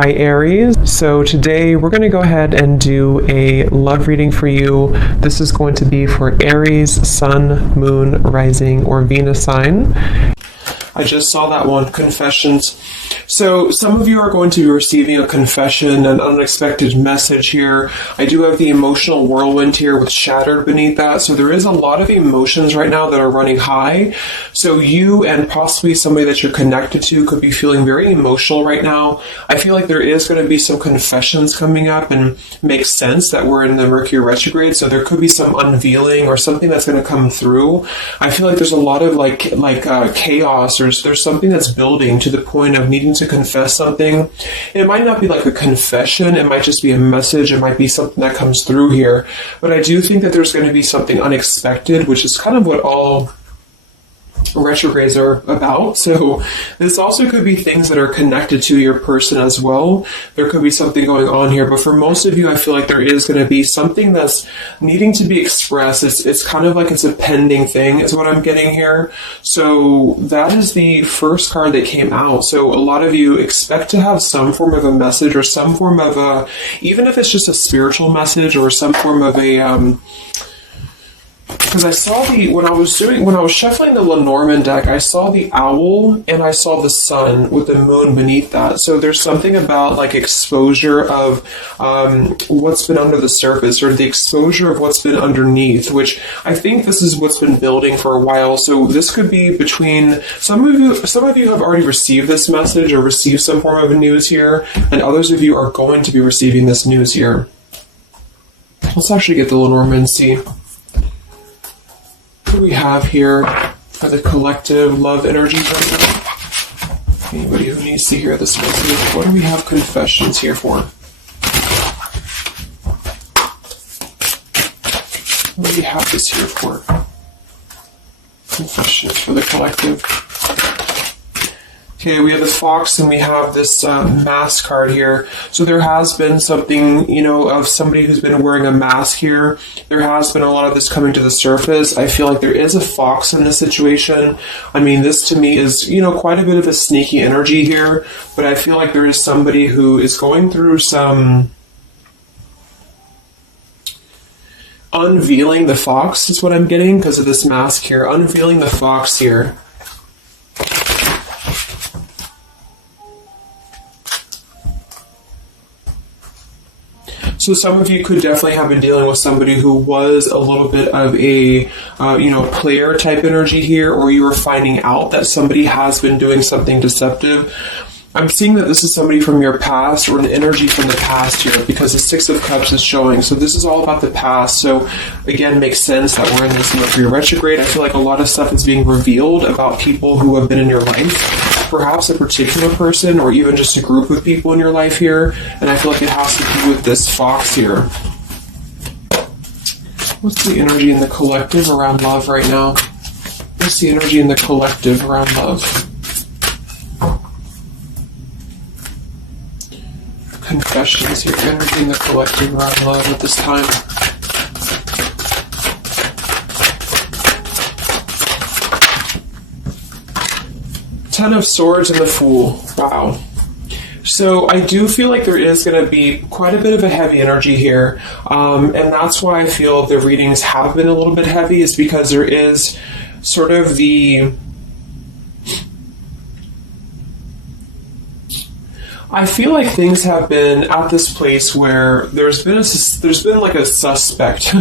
Hi Aries. So today we're going to go ahead and do a love reading for you. This is going to be for Aries, Sun, Moon, Rising, or Venus sign. I just saw that one, confessions. So some of you are going to be receiving a confession, an unexpected message here. I do have the emotional whirlwind here with shattered beneath that. So there is a lot of emotions right now that are running high. So you and possibly somebody that you're connected to could be feeling very emotional right now. I feel like there is going to be some confessions coming up, and makes sense that we're in the Mercury retrograde. So there could be some unveiling or something that's going to come through. I feel like there's a lot of chaos, or there's something that's building to the point of needing to confess something. It might not be like a confession, it might just be a message, it might be something that comes through here. But I do think that there's going to be something unexpected, which is kind of what all retrogrades are about. So this also could be things that are connected to your person as well. There could be something going on here, but for most of you, I feel like there is going to be something that's needing to be expressed. It's kind of like it's a pending thing is what I'm getting here. So that is the first card that came out. So a lot of you expect to have some form of a message, or some form of a, even if it's just a spiritual message, or some form of a because I saw when I was shuffling the Lenormand deck, I saw the owl and I saw the sun with the moon beneath that. So there's something about like exposure of what's been under the surface, or the exposure of what's been underneath, which I think this is what's been building for a while. So this could be between some of you have already received this message or received some form of news here, and others of you are going to be receiving this news here. Let's actually get the Lenormand and see. What do we have here for the collective love energy right now? Anybody who needs to hear this message, what do we have confessions here for? What do we have this here for? Confessions for the collective. Okay, we have the fox and we have this mask card here. So there has been something, of somebody who's been wearing a mask here. There has been a lot of this coming to the surface. I feel like there is a fox in this situation. I mean, this to me is, quite a bit of a sneaky energy here, but I feel like there is somebody who is going through some unveiling the fox is what I'm getting because of this mask here. Unveiling the fox here. So some of you could definitely have been dealing with somebody who was a little bit of a, player type energy here, or you were finding out that somebody has been doing something deceptive. I'm seeing that this is somebody from your past, or an energy from the past here, because the Six of Cups is showing. So this is all about the past. So again, makes sense that we're in this Mercury retrograde. I feel like a lot of stuff is being revealed about people who have been in your life. Perhaps a particular person, or even just a group of people in your life here. And I feel like it has to do with this fox here. What's the energy in the collective around love right now? What's the energy in the collective around love? Confessions here, energy in the collective around love at this time. Ten of Swords and the Fool. Wow. So I do feel like there is going to be quite a bit of a heavy energy here. And that's why I feel the readings have been a little bit heavy, is because there is sort of the... I feel like things have been at this place where there's been like a suspect,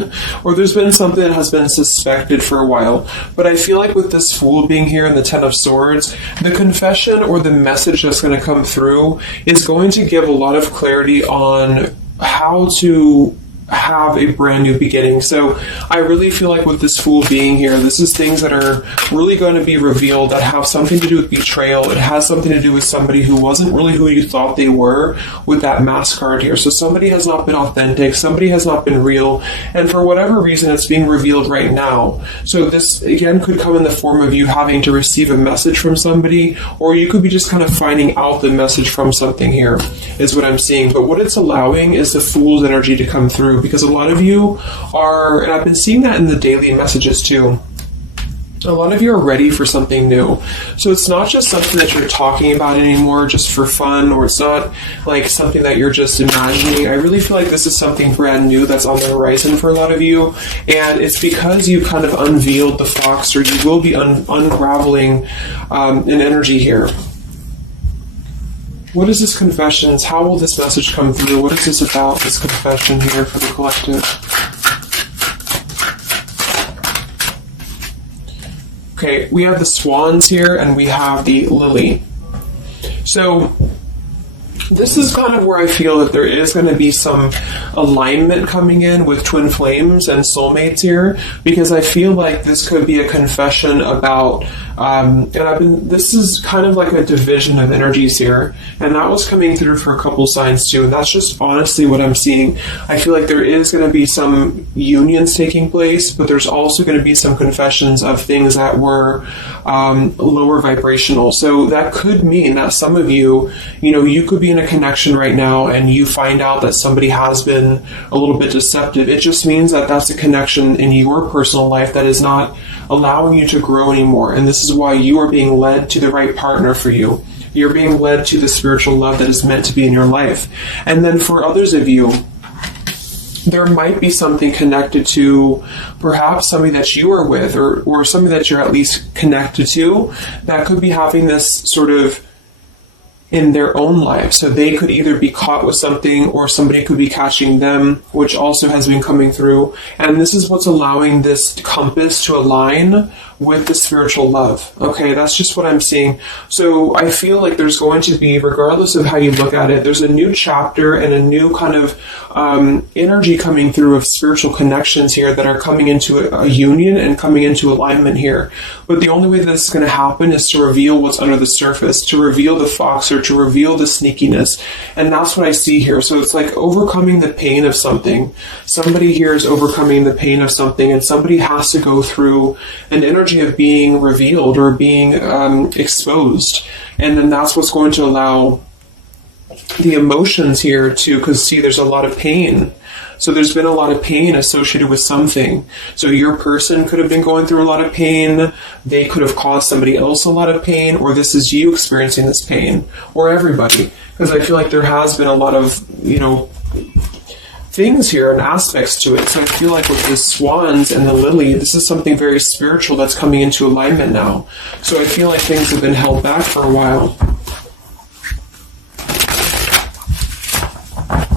or there's been something that has been suspected for a while. But I feel like with this Fool being here and the Ten of Swords, the confession or the message that's going to come through is going to give a lot of clarity on how to have a brand new beginning. So I really feel like with this Fool being here, this is things that are really going to be revealed that have something to do with betrayal. It has something to do with somebody who wasn't really who you thought they were with that mask card here. So somebody has not been authentic, somebody has not been real, and for whatever reason it's being revealed right now. So this again could come in the form of you having to receive a message from somebody, or you could be just kind of finding out the message from something here, is what I'm seeing. But what it's allowing is the Fool's energy to come through, because a lot of you are, and I've been seeing that in the daily messages too, A lot of you are ready for something new. So it's not just something that you're talking about anymore just for fun, or it's not like something that you're just imagining. I really feel like this is something brand new that's on the horizon for a lot of you. And it's because you kind of unveiled the fox, or you will be unraveling an energy here. What is this confessions? How will this message come through? What is this about, this confession here for the collective? Okay, we have the swans here, and we have the lily. So this is kind of where I feel that there is going to be some alignment coming in with twin flames and soulmates here, because I feel like this could be a confession about, this is kind of like a division of energies here, and that was coming through for a couple signs too, and that's just honestly what I'm seeing. I feel like there is going to be some unions taking place, but there's also going to be some confessions of things that were lower vibrational. So that could mean that some of you, you could be in a connection right now and you find out that somebody has been a little bit deceptive. It just means that that's a connection in your personal life that is not allowing you to grow anymore. And this is why you are being led to the right partner for you. You're being led to the spiritual love that is meant to be in your life. And then for others of you, there might be something connected to perhaps somebody that you are with, or somebody that you're at least connected to, that could be having this sort of in their own life. So they could either be caught with something, or somebody could be catching them, which also has been coming through. And this is what's allowing this compass to align with the spiritual love. Okay, that's just what I'm seeing. So I feel like there's going to be, regardless of how you look at it, there's a new chapter and a new kind of energy coming through of spiritual connections here that are coming into a union and coming into alignment here. But the only way that this is going to happen is to reveal what's under the surface, to reveal the fox, or to reveal the sneakiness. And that's what I see here. So it's like overcoming the pain of something. Somebody here is overcoming the pain of something, and somebody has to go through an energy of being revealed or being exposed. And then that's what's going to allow the emotions here to, because see, there's a lot of pain. So there's been a lot of pain associated with something. So your person could have been going through a lot of pain. They could have caused somebody else a lot of pain, or this is you experiencing this pain, or everybody. Because I feel like there has been a lot of, things here and aspects to it. So I feel like with the swans and the lily, this is something very spiritual that's coming into alignment now. So I feel like things have been held back for a while.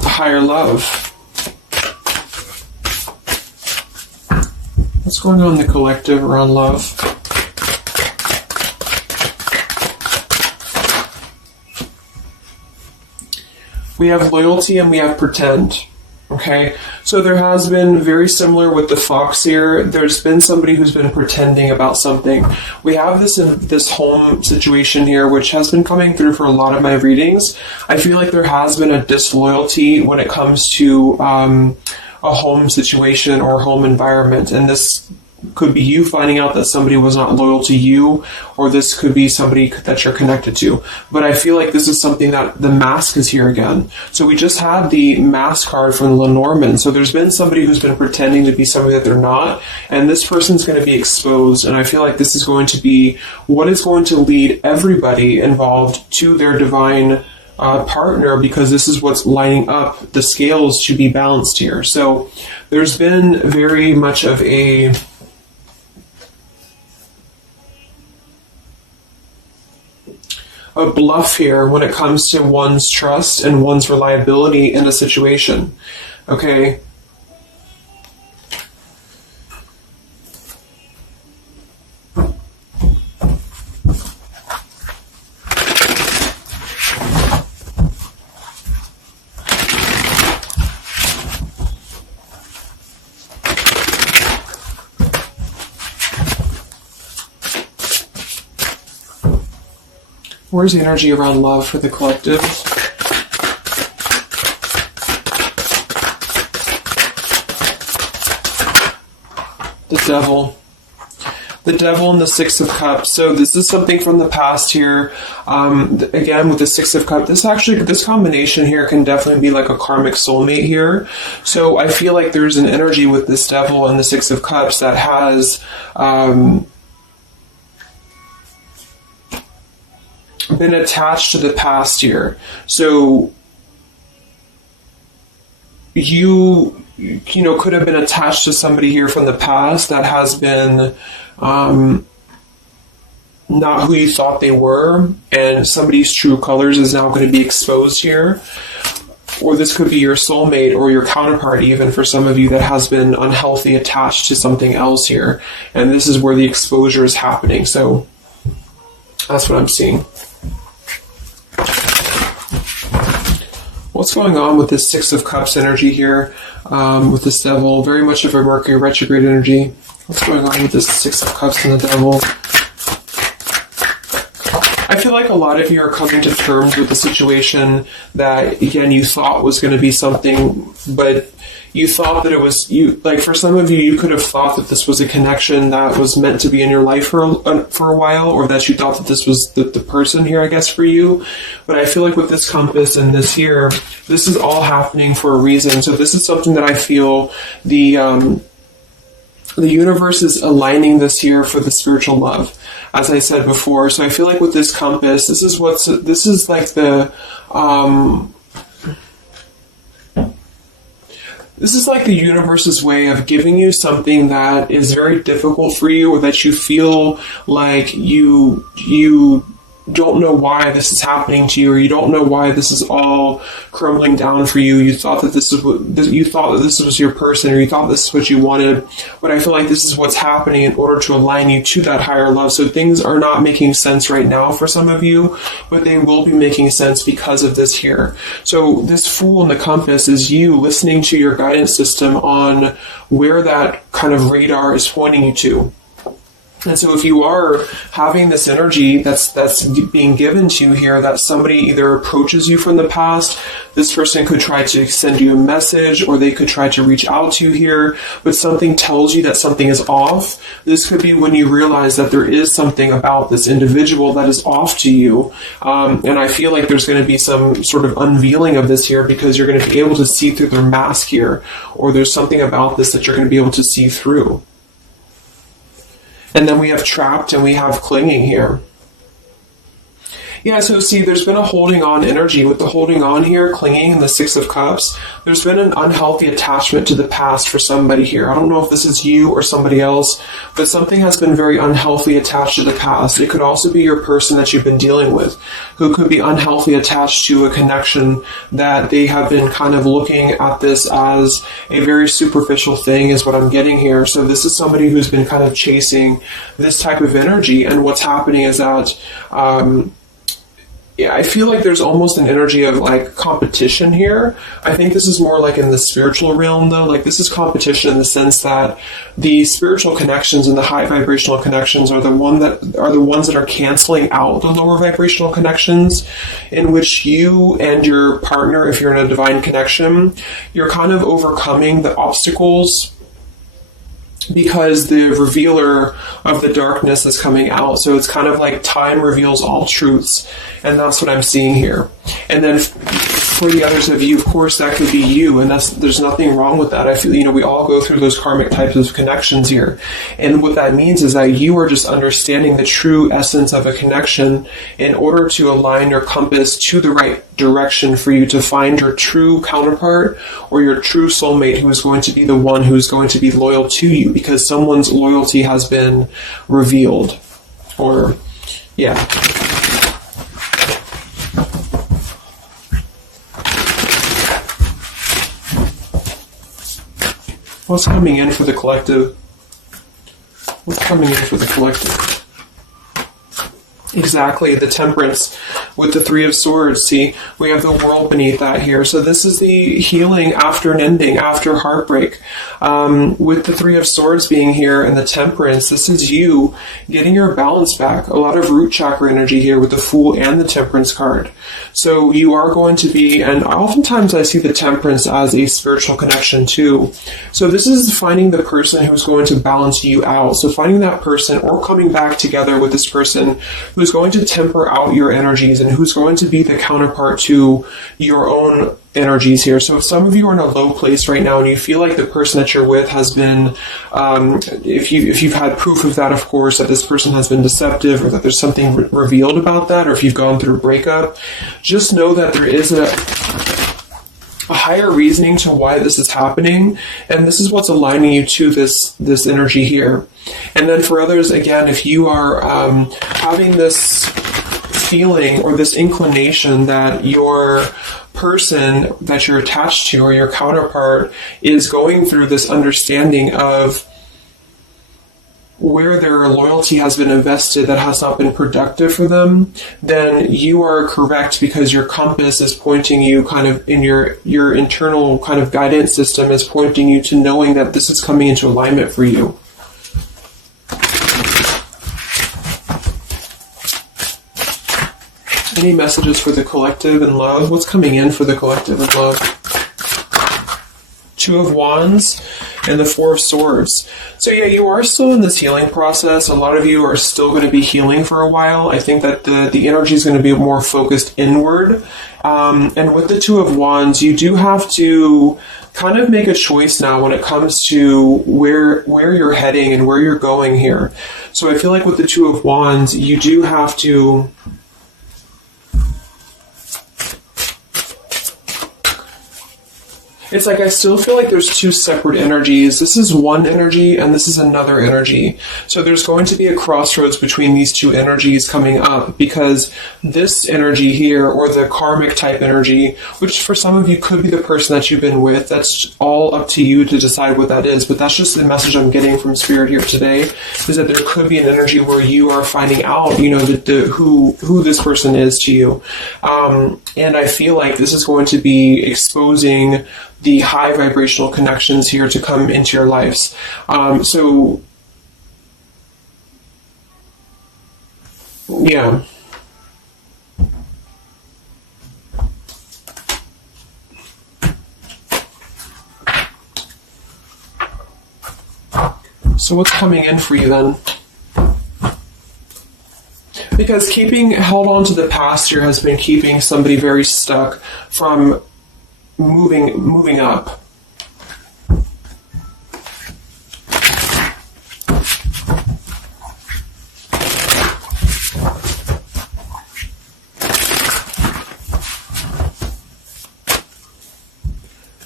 Higher love. What's going on in the collective around love? We have loyalty and we have pretend. Okay, so there has been, very similar with the fox here, there's been somebody who's been pretending about something. We have this home situation here, which has been coming through for a lot of my readings. I feel like there has been a disloyalty when it comes to a home situation or home environment, and this could be you finding out that somebody was not loyal to you, or this could be somebody that you're connected to. But I feel like this is something that the mask is here again. So we just had the mask card from Lenormand. So there's been somebody who's been pretending to be somebody that they're not, and this person's going to be exposed. And I feel like this is going to be what is going to lead everybody involved to their divine partner, because this is what's lining up the scales to be balanced here. So there's been very much of a bluff here when it comes to one's trust and one's reliability in a situation. Okay. Where's the energy around love for the collective? The devil. The devil and the Six of Cups. So this is something from the past here. Again, with the Six of Cups, this combination here can definitely be like a karmic soulmate here. So I feel like there's an energy with this devil and the Six of Cups that has been attached to the past here. So you know, could have been attached to somebody here from the past that has been not who you thought they were, and somebody's true colors is now going to be exposed here. Or this could be your soulmate or your counterpart, even for some of you, that has been unhealthy attached to something else here. And this is where the exposure is happening. So that's what I'm seeing. What's going on with this Six of Cups energy here, with this Devil? Very much of a Mercury retrograde energy. What's going on with this Six of Cups and the Devil? I feel like a lot of you are coming to terms with the situation that, again, you thought was going to be something, but you thought that it was, like for some of you, you could have thought that this was a connection that was meant to be in your life for a while, or that you thought that this was the person here, I guess, for you. But I feel like with this compass and this here, this is all happening for a reason. So this is something that I feel the universe is aligning this year for the spiritual love, as I said before. So I feel like with this compass, this is like the this is like the universe's way of giving you something that is very difficult for you, or that you feel like you don't know why this is happening to you, or you don't know why this is all crumbling down for you. You thought that this was your person, or you thought this is what you wanted. But I feel like this is what's happening in order to align you to that higher love. So things are not making sense right now for some of you, but they will be making sense because of this here. So this Fool in the compass is you listening to your guidance system on where that kind of radar is pointing you to. And so if you are having this energy that's being given to you here, that somebody either approaches you from the past, this person could try to send you a message, or they could try to reach out to you here, but something tells you that something is off. This could be when you realize that there is something about this individual that is off to you. And I feel like there's going to be some sort of unveiling of this here, because you're going to be able to see through their mask here, or there's something about this that you're going to be able to see through. And then we have Trapped and we have Clinging here. Yeah, so see, there's been a holding on energy. With the holding on here, clinging, and the Six of Cups, there's been an unhealthy attachment to the past for somebody here. I don't know if this is you or somebody else, but something has been very unhealthy attached to the past. It could also be your person that you've been dealing with, who could be unhealthy attached to a connection that they have been kind of looking at this as a very superficial thing, is what I'm getting here. So this is somebody who's been kind of chasing this type of energy, and what's happening is that yeah, I feel like there's almost an energy of like competition here. I think this is more like in the spiritual realm though. Like this is competition in the sense that the spiritual connections and the high vibrational connections are the ones that are canceling out the lower vibrational connections, in which you and your partner, if you're in a divine connection, you're kind of overcoming the obstacles, because the revealer of the darkness is coming out. So it's kind of like time reveals all truths, and that's what I'm seeing here. And then for the others of you, of course, that could be you, and there's nothing wrong with that. I feel, we all go through those karmic types of connections here. And what that means is that you are just understanding the true essence of a connection in order to align your compass to the right direction for you to find your true counterpart, or your true soulmate, who is going to be the one who is going to be loyal to you, because someone's loyalty has been revealed. Or, yeah. What's coming in for the collective? What's coming in for the collective? Exactly, the Temperance with the Three of Swords. See, we have the World beneath that here. So this is the healing after an ending, after heartbreak. With the Three of Swords being here and the Temperance, this is you getting your balance back. A lot of root chakra energy here with the Fool and the Temperance card. So you are going to be, and oftentimes I see the Temperance as a spiritual connection too. So this is finding the person who's going to balance you out. So finding that person, or coming back together with this person who's going to temper out your energies and who's going to be the counterpart to your own energies here. So if some of you are in a low place right now and you feel like the person that you're with has been, if you've had proof of that, of course, that this person has been deceptive or that there's something revealed about that, or if you've gone through a breakup, just know that there is a higher reasoning to why this is happening, and this is what's aligning you to this energy here. And then for others, again, if you are having this feeling or this inclination that your person that you're attached to or your counterpart is going through this understanding of where their loyalty has been invested that has not been productive for them, then you are correct, because your compass is pointing you kind of in your internal kind of guidance system is pointing you to knowing that this is coming into alignment for you. Any messages for the collective and love? What's coming in for the collective and love? Two of Wands and the Four of Swords. So yeah, you are still in this healing process. A lot of you are still going to be healing for a while. I think that the energy is going to be more focused inward. And with the Two of Wands, you do have to kind of make a choice now when it comes to where you're heading and where you're going here. So I feel like with the Two of Wands, you do have to it's like I still feel like there's two separate energies. This is one energy and this is another energy. So there's going to be a crossroads between these two energies coming up, because this energy here, or the karmic type energy, which for some of you could be the person that you've been with, that's all up to you to decide what that is. But that's just the message I'm getting from Spirit here today, is that there could be an energy where you are finding out, who this person is to you. And I feel like this is going to be exposing the high vibrational connections here to come into your lives. So yeah. So what's coming in for you then? Because keeping held on to the past here has been keeping somebody very stuck from moving up.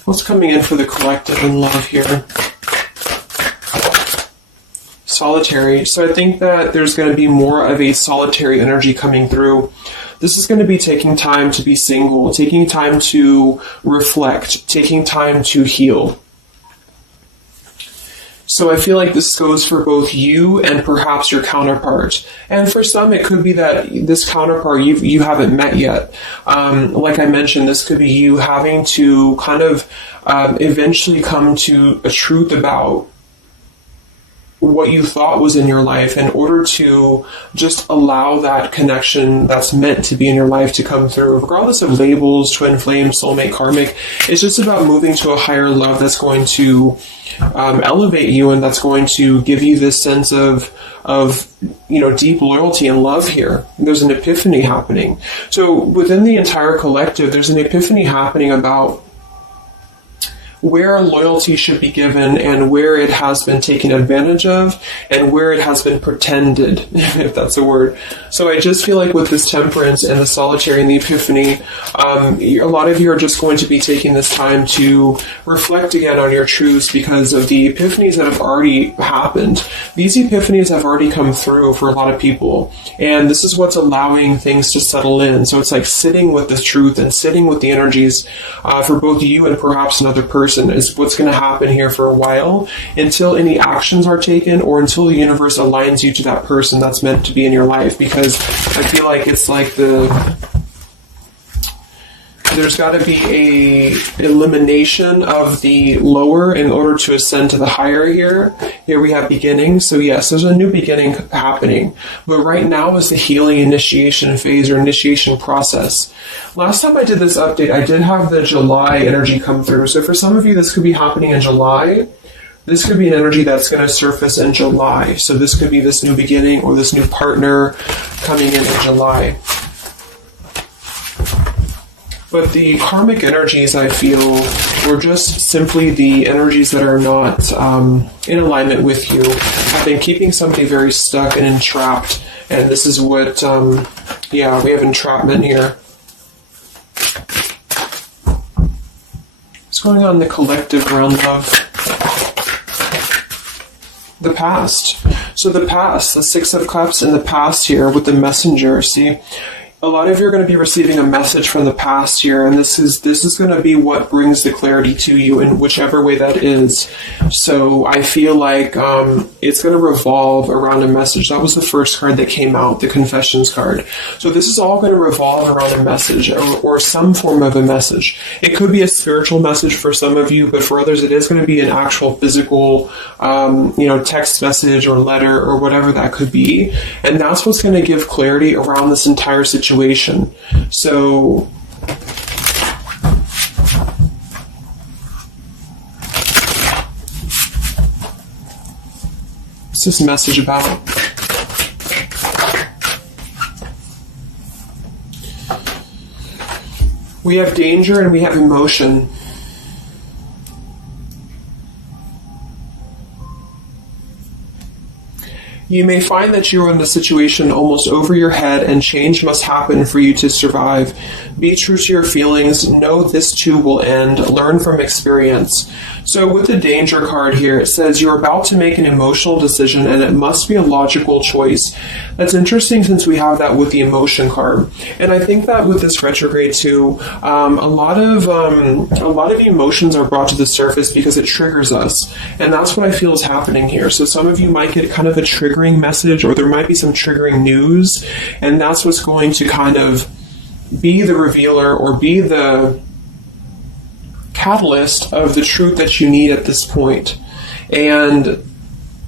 What's coming in for the collective and love here? Solitary. So I think that there's going to be more of a solitary energy coming through. This is going to be taking time to be single, taking time to reflect, taking time to heal. So I feel like this goes for both you and perhaps your counterpart. And for some, it could be that this counterpart you haven't met yet. Like I mentioned, this could be you having to kind of eventually come to a truth about what you thought was in your life in order to just allow that connection that's meant to be in your life to come through, regardless of labels, twin flame, soulmate, karmic. It's just about moving to a higher love that's going to elevate you, and that's going to give you this sense of deep loyalty and love here. There's an epiphany happening. So within the entire collective, there's an epiphany happening about where loyalty should be given and where it has been taken advantage of and where it has been pretended, if that's a word. So I just feel like with this temperance and the solitary and the epiphany, a lot of you are just going to be taking this time to reflect again on your truths because of the epiphanies that have already happened. These epiphanies have already come through for a lot of people, and this is what's allowing things to settle in. So it's like sitting with the truth and sitting with the energies for both you and perhaps another person is what's going to happen here for a while, until any actions are taken or until the universe aligns you to that person that's meant to be in your life. Because I feel like it's like there's got to be a elimination of the lower in order to ascend to the higher here. Here we have beginning. So yes, there's a new beginning happening. But right now is the healing initiation phase or initiation process. Last time I did this update, I did have the July energy come through. So for some of you, this could be happening in July. This could be an energy that's going to surface in July. So this could be this new beginning or this new partner coming in July. But the karmic energies, I feel, were just simply the energies that are not in alignment with you. Have been keeping somebody very stuck and entrapped. And this is what, yeah, we have entrapment here. What's going on in the collective around love? The past. So the past, the Six of Cups in the past here with the messenger, see? A lot of you are going to be receiving a message from the past here, and this is going to be what brings the clarity to you in whichever way that is. So I feel like it's going to revolve around a message. That was the first card that came out, the Confessions card. So this is all going to revolve around a message or some form of a message. It could be a spiritual message for some of you, but for others it is going to be an actual physical, text message or letter or whatever that could be. And that's what's going to give clarity around this entire situation. So what's this message about? We have danger and we have emotion. You may find that you are in a situation almost over your head and change must happen for you to survive. Be true to your feelings. Know this too will end. Learn from experience. So with the danger card here, it says you're about to make an emotional decision and it must be a logical choice. That's interesting since we have that with the emotion card. And I think that with this retrograde too, a lot of emotions are brought to the surface because it triggers us. And that's what I feel is happening here. So some of you might get kind of a triggering message, or there might be some triggering news, and that's what's going to kind of be the revealer or be the catalyst of the truth that you need at this point. And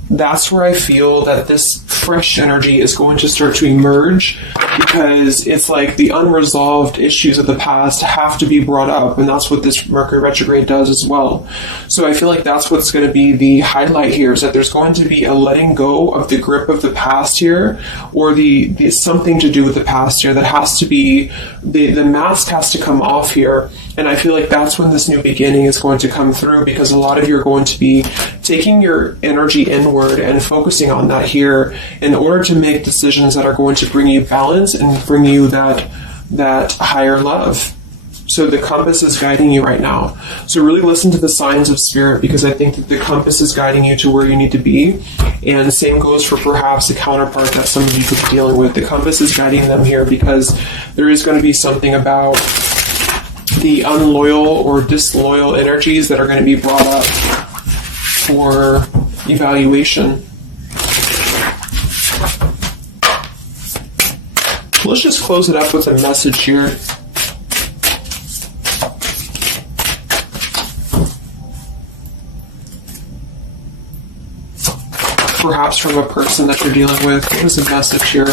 that's where I feel that this fresh energy is going to start to emerge, because it's like the unresolved issues of the past have to be brought up, and that's what this Mercury retrograde does as well. So I feel like that's what's going to be the highlight here, is that there's going to be a letting go of the grip of the past here, or the something to do with the past here that has to be, the mask has to come off here. And I feel like that's when this new beginning is going to come through, because a lot of you are going to be taking your energy inward and focusing on that here in order to make decisions that are going to bring you balance and bring you that higher love. So the compass is guiding you right now. So really listen to the signs of spirit, because I think that the compass is guiding you to where you need to be. And the same goes for perhaps the counterpart that some of you could be dealing with. The compass is guiding them here because there is going to be something about the unloyal or disloyal energies that are going to be brought up for evaluation. Let's just close it up with a message here. Perhaps from a person that you're dealing with. What is the message here?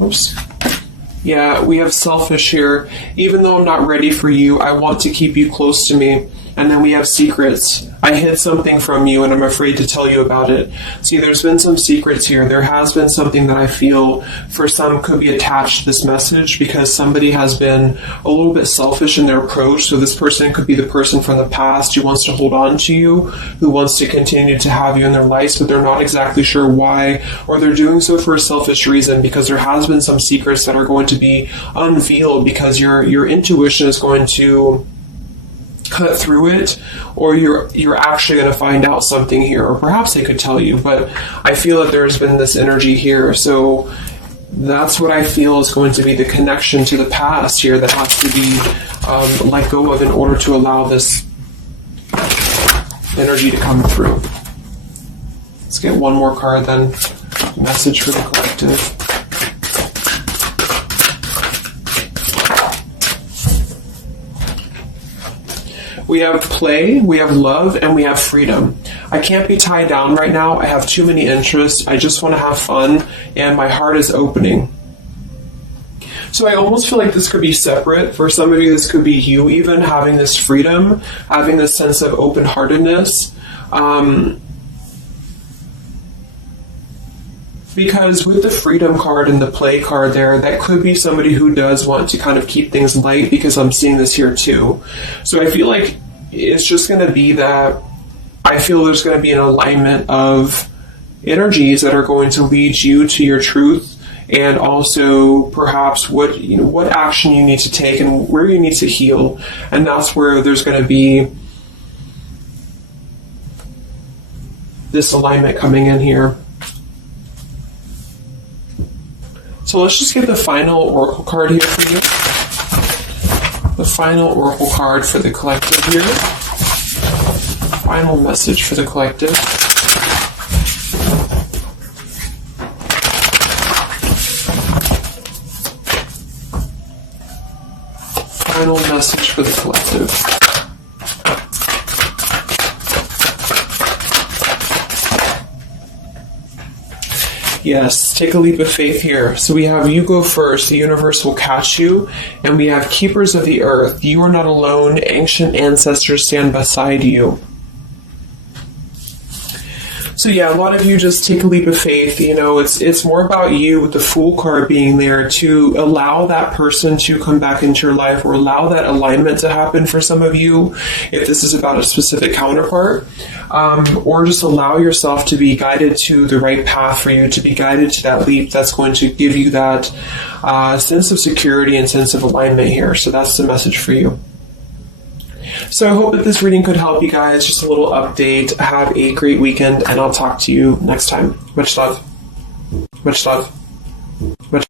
Oops. Yeah, we have selfish here. Even though I'm not ready for you, I want to keep you close to me. And then we have secrets. I hid something from you and I'm afraid to tell you about it. See, there's been some secrets here. There has been something that I feel for some could be attached to this message, because somebody has been a little bit selfish in their approach. So this person could be the person from the past who wants to hold on to you, who wants to continue to have you in their lives, but they're not exactly sure why, or they're doing so for a selfish reason, because there has been some secrets that are going to be unveiled, because your intuition is going to cut through it, or you're actually going to find out something here, or perhaps they could tell you, but I feel that there's been this energy here. So that's what I feel is going to be the connection to the past here that has to be let go of in order to allow this energy to come through. Let's get one more card then. Message for the collective. We have play, we have love, and we have freedom. I can't be tied down right now. I have too many interests. I just want to have fun, and my heart is opening. So I almost feel like this could be separate. For some of you, this could be you even having this freedom, having this sense of open-heartedness. Because with the freedom card and the play card there, that could be somebody who does want to kind of keep things light, because I'm seeing this here too. So I feel like it's just going to be that I feel there's going to be an alignment of energies that are going to lead you to your truth, and also perhaps what action you need to take and where you need to heal. And that's where there's going to be this alignment coming in here. So let's just get the final oracle card here for you. The final oracle card for the collective here. Final message for the collective. Final message for the collective. Yes, take a leap of faith here. So we have you go first, the universe will catch you. And we have keepers of the earth. You are not alone. Ancient ancestors stand beside you. So yeah, a lot of you just take a leap of faith. It's more about you with the Fool card being there to allow that person to come back into your life, or allow that alignment to happen for some of you, if this is about a specific counterpart, or just allow yourself to be guided to the right path for you, to be guided to that leap that's going to give you that sense of security and sense of alignment here. So that's the message for you. So I hope that this reading could help you guys. Just a little update. Have a great weekend, and I'll talk to you next time. Much love. Much love.